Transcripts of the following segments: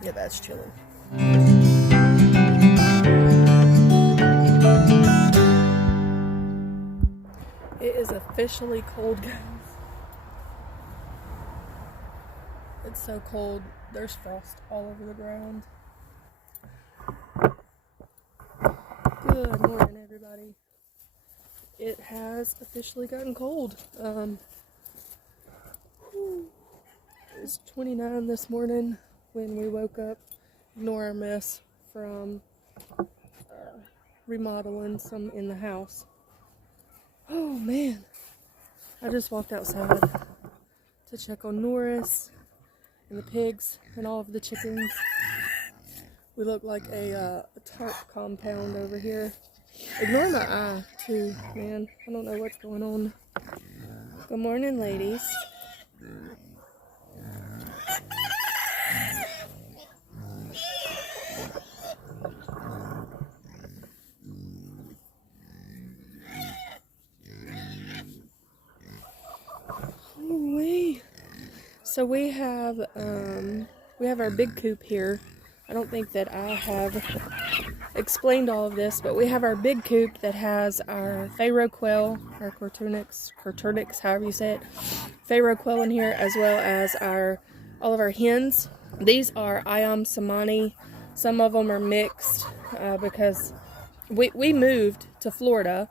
Yeah, that's chilling. It is officially cold, guys. It's so cold. There's frost all over the ground. Good morning, everybody. It has officially gotten cold. It was 29 this morning when we woke up. Ignore our mess from remodeling some in the house. Oh man, I just walked outside to check on Norris and the pigs and all of the chickens. We look like a tarp compound over here. Ignore my eye too, man. I don't know what's going on. Good morning, ladies. So we have our big coop here. I don't think that I have explained all of this, but we have our big coop that has our Pharaoh quail, our Corturnix, however you say it, Pharaoh quail in here, as well as all of our hens. These are Ayam Samani. Some of them are mixed because we moved to Florida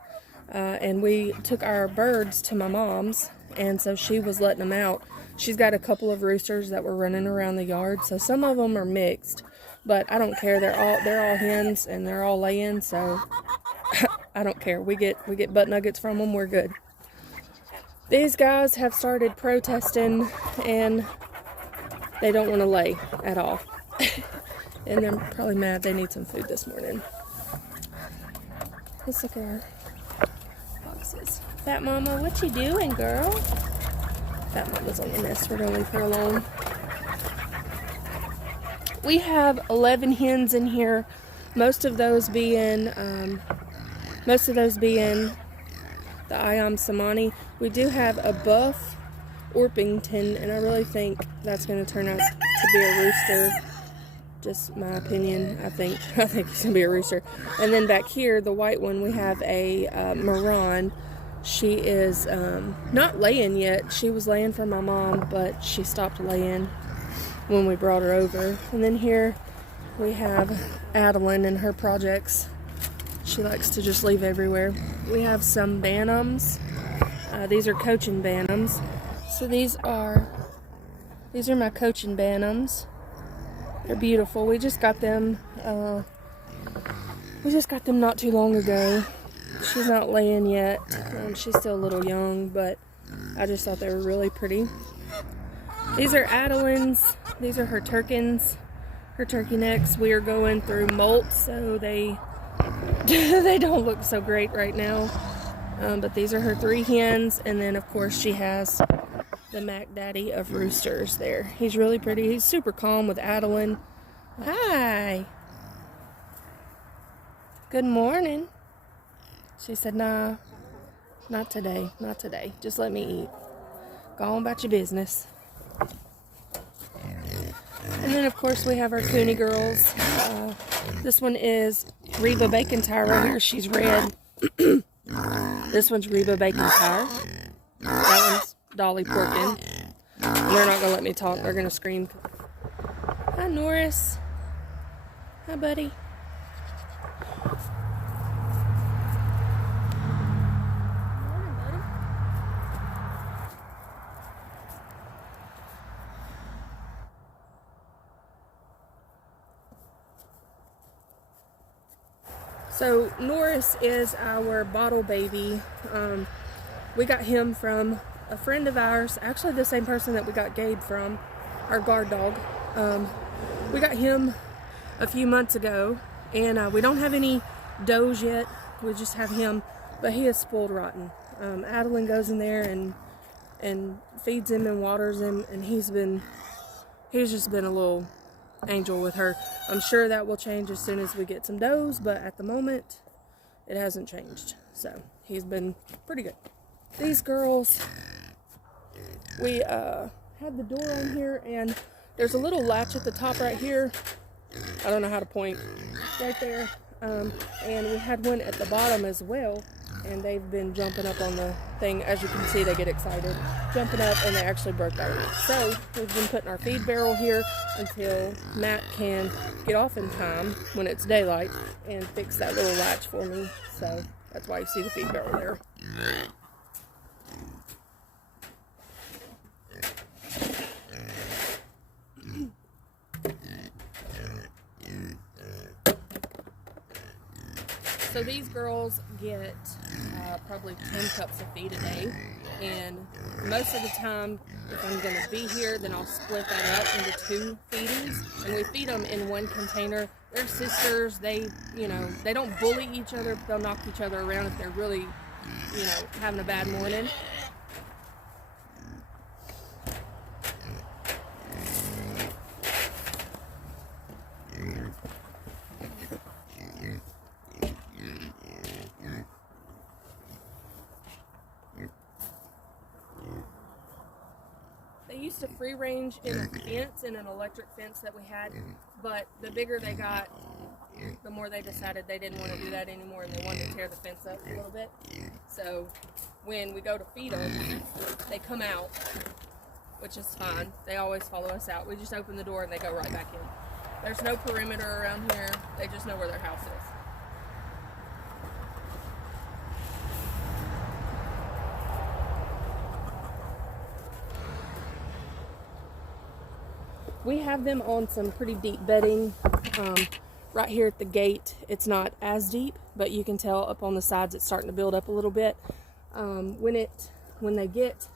and we took our birds to my mom's, and so she was letting them out. She's got a couple of roosters that were running around the yard, so some of them are mixed, but I don't care. They're all hens and they're all laying, so I don't care. We get butt nuggets from them. We're good. These guys have started protesting and they don't want to lay at all. And they're probably mad they need some food this morning. Let's look at our boxes. Fat Mama, what you doing, girl? Fat Mama's on the nest. We're gonna leave her alone. We have 11 hens in here. Most of those being the Ayam Samani. We do have a buff Orpington, and I really think that's going to turn out to be a rooster. Just my opinion. I think he's going to be a rooster. And then back here, the white one, we have a Moran. She is not laying yet. She was laying for my mom, but she stopped laying when we brought her over. And then here we have Adeline and her projects. She likes to just leave everywhere. We have some Bantams. These are Cochin Bantams. So these are my Cochin Bantams. They're beautiful. We just got them not too long ago. She's not laying yet. She's still a little young, but I just thought they were really pretty. These are Adeline's. These are her Turkins, her turkey necks. We are going through molt, so they don't look so great right now. But these are her 3 hens, and then of course she has the Mac Daddy of roosters there. He's really pretty. He's super calm with Adeline. Hi. Good morning. She said, nah, not today, not today. Just let me eat. Go on about your business. And then, of course, we have our Cooney girls. This one is Reba Bacon Tire right here. She's red. This one's Reba Bacon Tire. That one's Dolly Porkin. And they're not going to let me talk. They're going to scream. Hi, Norris. Hi, buddy. So Norris is our bottle baby. We got him from a friend of ours, actually the same person that we got Gabe from, our guard dog. We got him a few months ago, and we don't have any does yet. We just have him, but he is spoiled rotten. Adeline goes in there and feeds him and waters him, and he's just been a little angel with her. I'm sure that will change as soon as we get some does, but at the moment it hasn't changed. So he's been pretty good. These girls, we had the door on here, and There's a little latch at the top right here. I don't know how to point. Right there. And we had one at the bottom as well. And they've been jumping up on the thing. As you can see, they get excited. Jumping up, and they actually broke that latch. So we've been putting our feed barrel here until Matt can get off in time when it's daylight and fix that little latch for me. So that's why you see the feed barrel there. So these girls get probably 10 cups of feed a day, and most of the time, if I'm going to be here, then I'll split that up into 2 feedings, and we feed them in one container. They're sisters. They don't bully each other, but they'll knock each other around if they're really, having a bad morning. They used to free range in a fence, in an electric fence that we had, but the bigger they got, the more they decided they didn't want to do that anymore, and they wanted to tear the fence up a little bit. So when we go to feed them, they come out, which is fine. They always follow us out. We just open the door and they go right back in. There's no perimeter around here. They just know where their house is. We have them on some pretty deep bedding. Right here at the gate, it's not as deep, but you can tell up on the sides it's starting to build up a little bit. When they get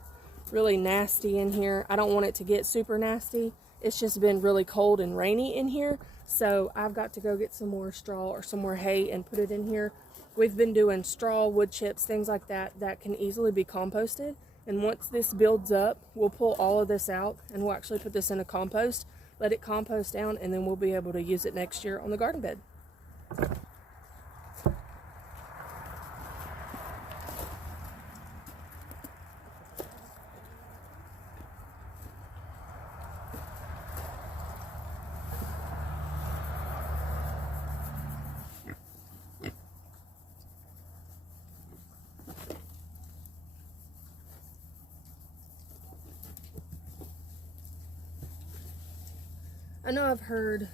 really nasty in here, I don't want it to get super nasty. It's just been really cold and rainy in here, so I've got to go get some more straw or some more hay and put it in here. We've been doing straw, wood chips, things like that can easily be composted. And once this builds up, we'll pull all of this out and we'll actually put this in a compost, let it compost down, and then we'll be able to use it next year on the garden bed. I know I've heard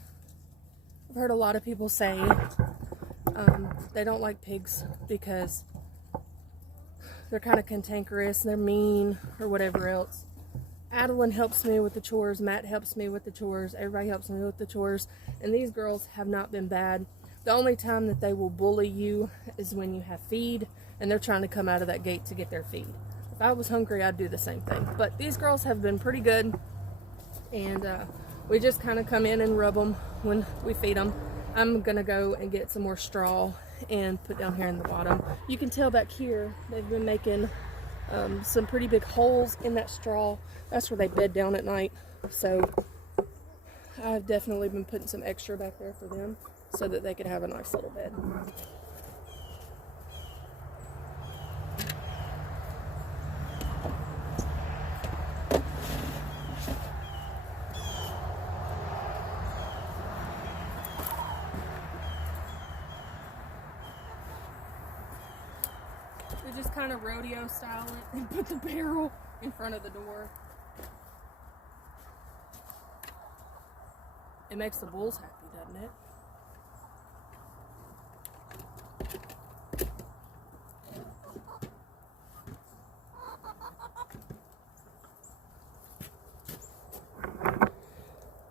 a lot of people say they don't like pigs because they're kind of cantankerous and they're mean or whatever else. Adeline helps me with the chores, Matt helps me with the chores, everybody helps me with the chores, and these girls have not been bad. The only time that they will bully you is when you have feed and they're trying to come out of that gate to get their feed. If I was hungry, I'd do the same thing. But these girls have been pretty good, and we just kind of come in and rub them when we feed them. I'm going to go and get some more straw and put down here in the bottom. You can tell back here, they've been making some pretty big holes in that straw. That's where they bed down at night. So I've definitely been putting some extra back there for them so that they could have a nice little bed. We just kind of rodeo style it and put the barrel in front of the door. It makes the bulls happy, doesn't it?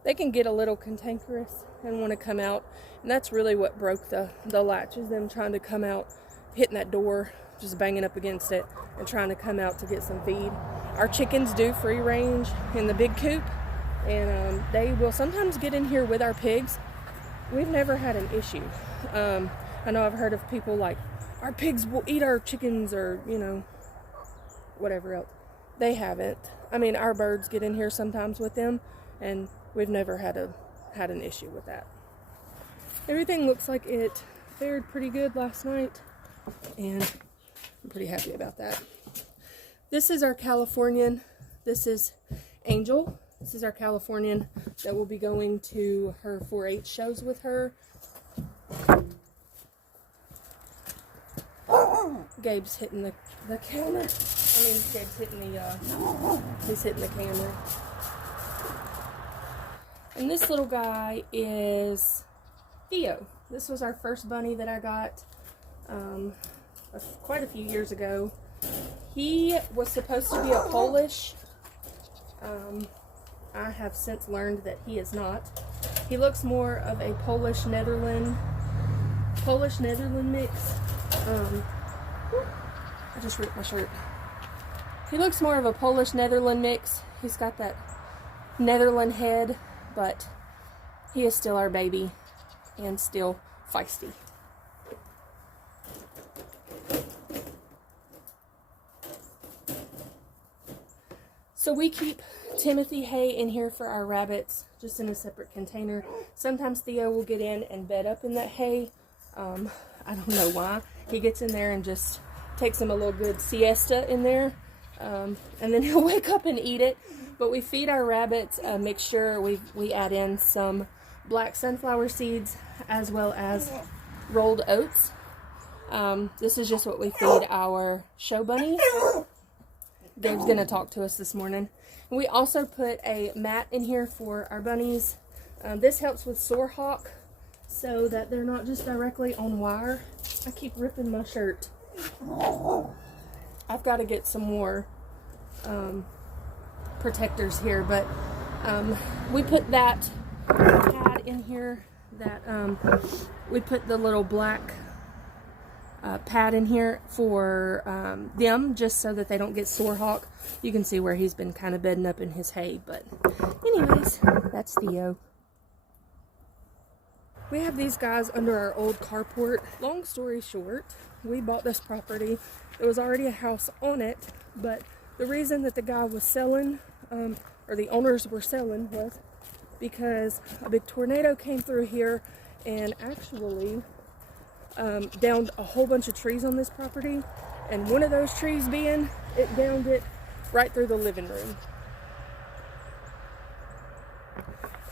They can get a little cantankerous and want to come out, and that's really what broke the latch, is them trying to come out, hitting that door, just banging up against it and trying to come out to get some feed. Our chickens do free range in the big coop, and they will sometimes get in here with our pigs. We've never had an issue. I know I've heard of people like, our pigs will eat our chickens, or whatever else. They haven't. I mean, our birds get in here sometimes with them, and we've never had an issue with that. Everything looks like it fared pretty good last night, and I'm pretty happy about that. This is our Californian. This is Angel. This is our Californian that will be going to her 4-H shows with her. Gabe's hitting the counter. Gabe's hitting he's hitting the camera. And this little guy is Theo. This was our first bunny that I got quite a few years ago. He was supposed to be a Polish. I have since learned that he is not. He looks more of a Polish Netherland mix. I just ripped my shirt. He looks more of a Polish Netherland mix. He's got that Netherland head, but he is still our baby and still feisty. So we keep Timothy hay in here for our rabbits, just in a separate container. Sometimes Theo will get in and bed up in that hay. I don't know why. He gets in there and just takes him a little good siesta in there. And then he'll wake up and eat it. But we feed our rabbits a mixture. We add in some black sunflower seeds as well as rolled oats. This is just what we feed our show bunnies. Dave's going to talk to us this morning. We also put a mat in here for our bunnies. This helps with sore hawk so that they're not just directly on wire. I keep ripping my shirt. I've got to get some more protectors here, but we put that pad in here that we put the little black pad in here for them, just so that they don't get sore hawk. You can see where he's been kind of bedding up in his hay, but anyways, that's Theo. We have these guys under our old carport. Long story short, we bought this property. There was already a house on it, but the reason that the guy was selling, or the owners were selling, was because a big tornado came through here and actually downed a whole bunch of trees on this property. And one of those trees it downed it right through the living room.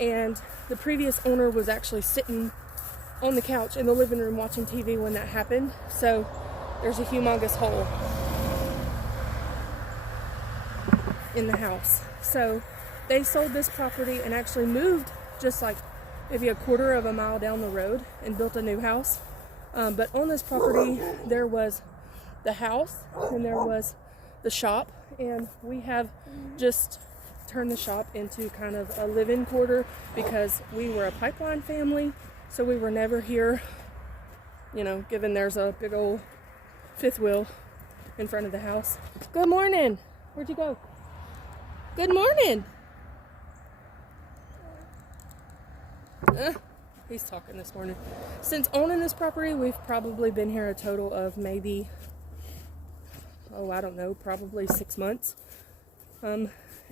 And the previous owner was actually sitting on the couch in the living room watching TV when that happened. So there's a humongous hole in the house. So they sold this property and actually moved just like maybe a quarter of a mile down the road and built a new house. But on this property there was the house and there was the shop, and we have just turned the shop into kind of a live-in quarter because we were a pipeline family, so we were never here, given there's a big old fifth wheel in front of the house. Good morning. Where'd you go? Good morning. He's talking this morning. Since owning this property, we've probably been here a total of maybe, probably 6 months.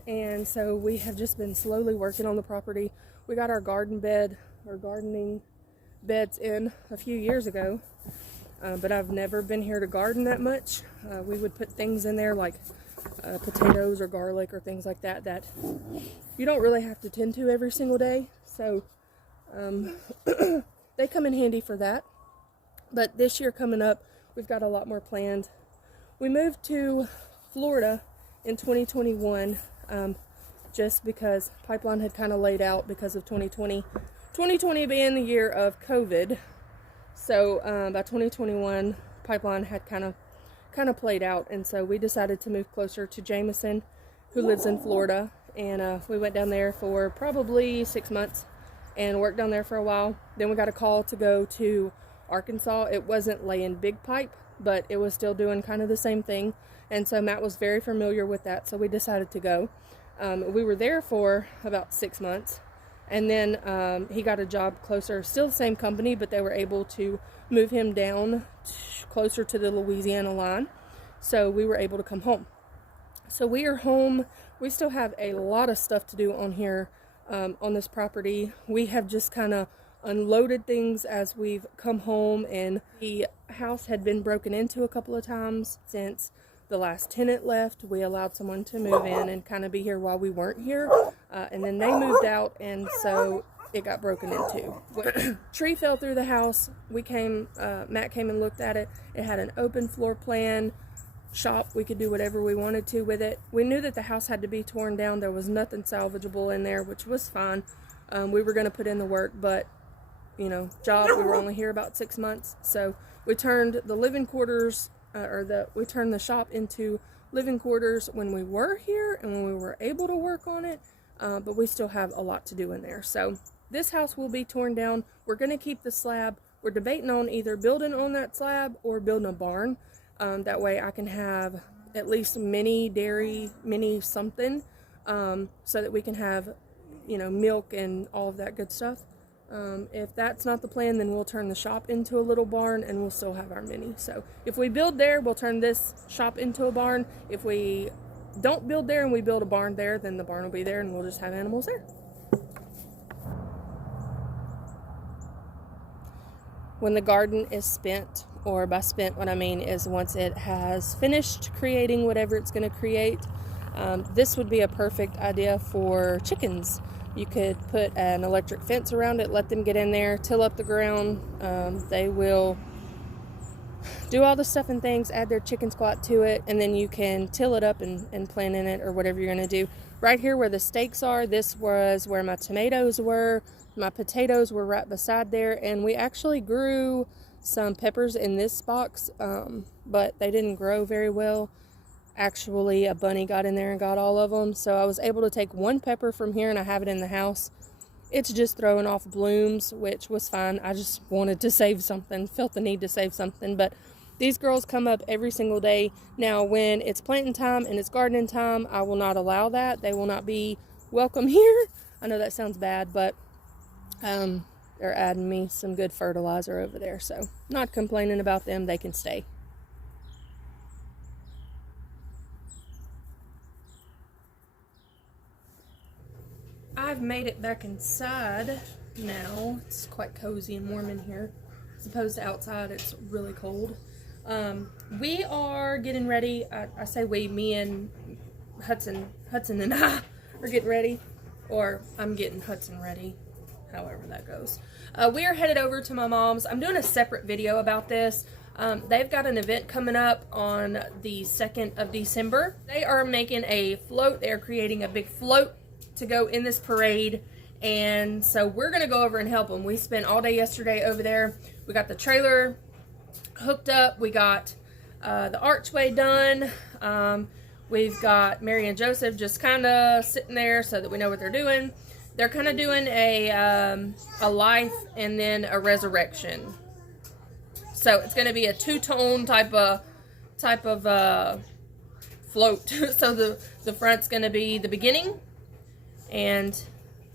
And so we have just been slowly working on the property. We got our gardening beds in a few years ago, but I've never been here to garden that much. We would put things in there like potatoes or garlic or things like that you don't really have to tend to every single day. So they come in handy for that. But this year coming up, we've got a lot more planned. We moved to Florida in 2021, just because pipeline had kind of laid out because of 2020. 2020 being the year of COVID. So by 2021, pipeline had kind of played out, and so we decided to move closer to Jameson, who lives in Florida, and we went down there for probably 6 months and worked down there for a while. Then we got a call to go to Arkansas. It wasn't laying big pipe, but it was still doing kind of the same thing, and so Matt was very familiar with that, so we decided to go. We were there for about 6 months, and then he got a job closer, still the same company, but they were able to move him down closer to the Louisiana line, so we were able to come home. So we are home. We still have a lot of stuff to do on here, on this property. We have just kind of unloaded things as we've come home, and the house had been broken into a couple of times since the last tenant left, we allowed someone to move in and kind of be here while we weren't here. And then they moved out, and so it got broken into. Tree fell through the house. We came, Matt came and looked at it. It had an open floor plan shop. We could do whatever we wanted to with it. We knew that the house had to be torn down. There was nothing salvageable in there, which was fine. We were going to put in the work, but, you know, we were only here about 6 months. So we turned the living quarters, we turned the shop into living quarters when we were here and when we were able to work on it. But we still have a lot to do in there. So this house will be torn down. We're going to keep the slab. We're debating on either building on that slab or building a barn. That way I can have at least mini dairy, mini something, so that we can have, you know, milk and all of that good stuff. If that's not the plan, then we'll turn the shop into a little barn and we'll still have our mini. So if we build there, we'll turn this shop into a barn. If we don't build there and we build a barn there, then the barn will be there and we'll just have animals there. When the garden is spent, or by spent what I mean is once it has finished creating whatever it's going to create, this would be a perfect idea for chickens. You could put an electric fence around it, let them get in there, till up the ground. They will do all the stuff and things, add their chicken squat to it, and then you can till it up and plant in it or whatever you're going to do. Right here where the stakes are, this was where my tomatoes were. My potatoes were right beside there, and we actually grew some peppers in this box, but they didn't grow very well. Actually, a bunny got in there and got all of them, so I was able to take one pepper from here and I have it in the house. It's just throwing off blooms, which was fine. I just wanted to save something, felt the need to save something, but these girls come up every single day. Now, when it's planting time and it's gardening time, I will not allow that. They will not be welcome here. I know that sounds bad, but they're adding me some good fertilizer over there, so not complaining about them. They can stay. I've made it back inside now. It's quite cozy and warm in here as opposed to outside. It's really cold. We are getting ready. I say we, me and Hudson and I are getting ready, or I'm getting Hudson ready, however that goes. We are headed over to my mom's. I'm doing a separate video about this. They've got an event coming up on the 2nd of December. They are making a float. They are creating a big float to go in this parade, and so we're gonna go over and help them. We spent all day yesterday over there. We got the trailer hooked up. We got the archway done. We've got Mary and Joseph just kind of sitting there so that we know what they're doing. They're kind of doing a life and then a resurrection. So it's going to be a two-tone type of float. So the front's going to be the beginning and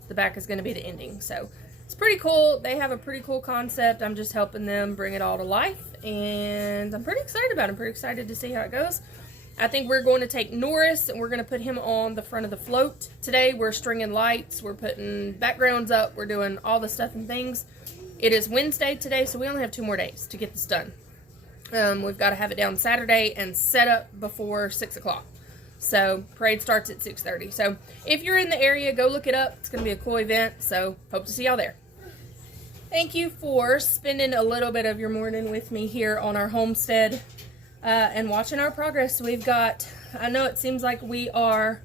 the back is going to be the ending. So it's pretty cool. They have a pretty cool concept. I'm just helping them bring it all to life, and I'm pretty excited about it. I'm pretty excited to see how it goes. I think we're going to take Norris and we're going to put him on the front of the float. Today we're stringing lights, we're putting backgrounds up, we're doing all the stuff and things. It is Wednesday today, so we only have 2 more days to get this done. We've got to have it down Saturday and set up before 6 o'clock. So parade starts at 6:30. So if you're in the area, go look it up. It's going to be a cool event, so hope to see y'all there. Thank you for spending a little bit of your morning with me here on our homestead and watching our progress. We've got, I know it seems like we are,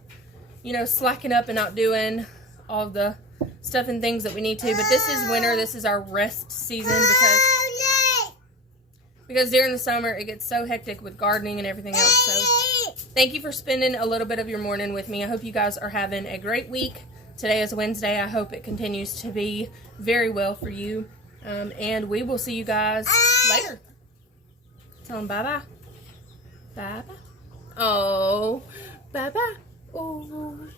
you know, slacking up and not doing all the stuff and things that we need to, but this is winter. This is our rest season because during the summer it gets so hectic with gardening and everything else. So thank you for spending a little bit of your morning with me. I hope you guys are having a great week. Today is Wednesday. I hope it continues to be very well for you. And we will see you guys later. Tell them bye-bye. Bye-bye. Oh, bye-bye. Oh.